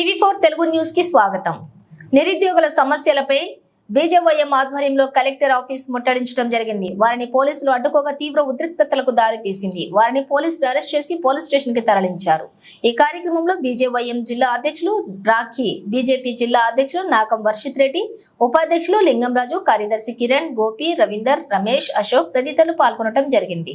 TV four Telugu న్యూస్కి స్వాగతం. నిరుద్యోగుల సమస్యలపై బీజేవైఎం ఆధ్వర్యంలో కలెక్టర్ ఆఫీస్ ముట్టడించడం జరిగింది. వారిని పోలీసులు అడ్డుకోగా తీవ్ర ఉద్రిక్తతలకు దారితీసింది వారిని పోలీసులు అరెస్ట్ చేసి పోలీస్ స్టేషన్కి తరలించారు. ఈ కార్యక్రమంలో బీజేవైఎం జిల్లా అధ్యక్షులు రాఖీ బీజేపీ జిల్లా అధ్యక్షులు నాకం వర్షిత్ రెడ్డి ఉపాధ్యక్షులు లింగంరాజు కార్యదర్శి కిరణ్ గోపి రవీందర్ రమేష్ అశోక్ తదితరులు పాల్గొనడం జరిగింది.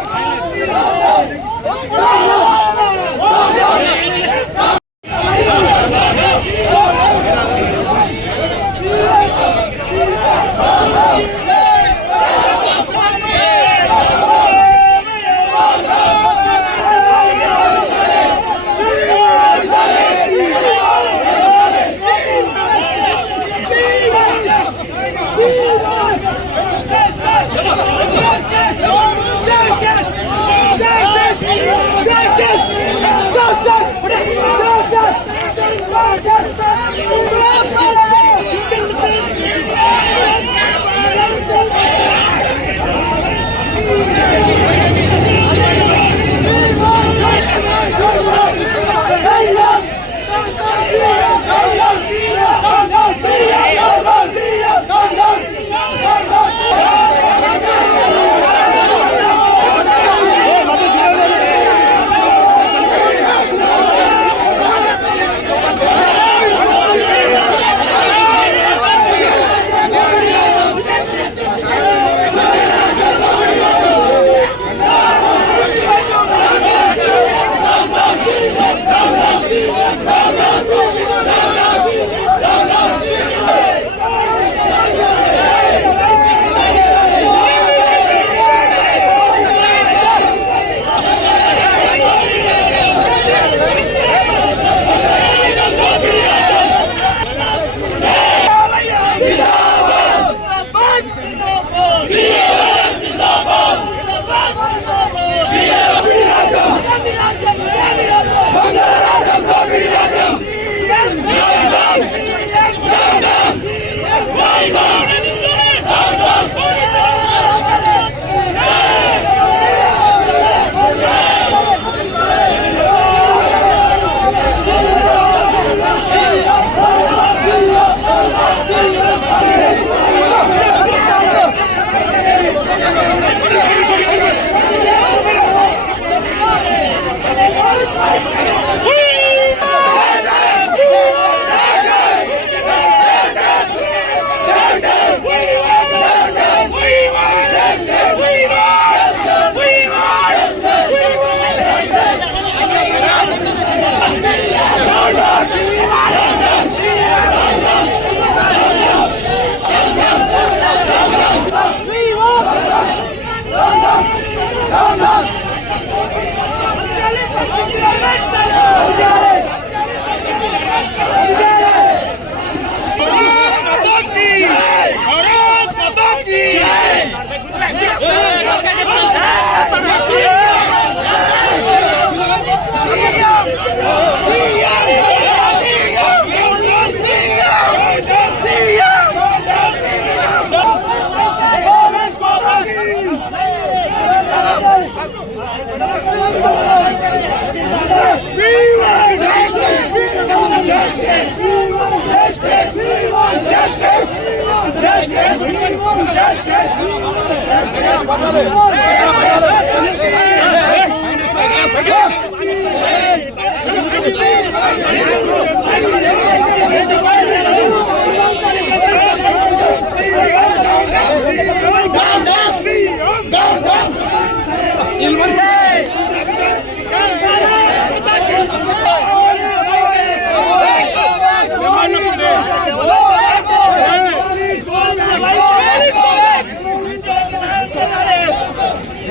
Jesus! Hey!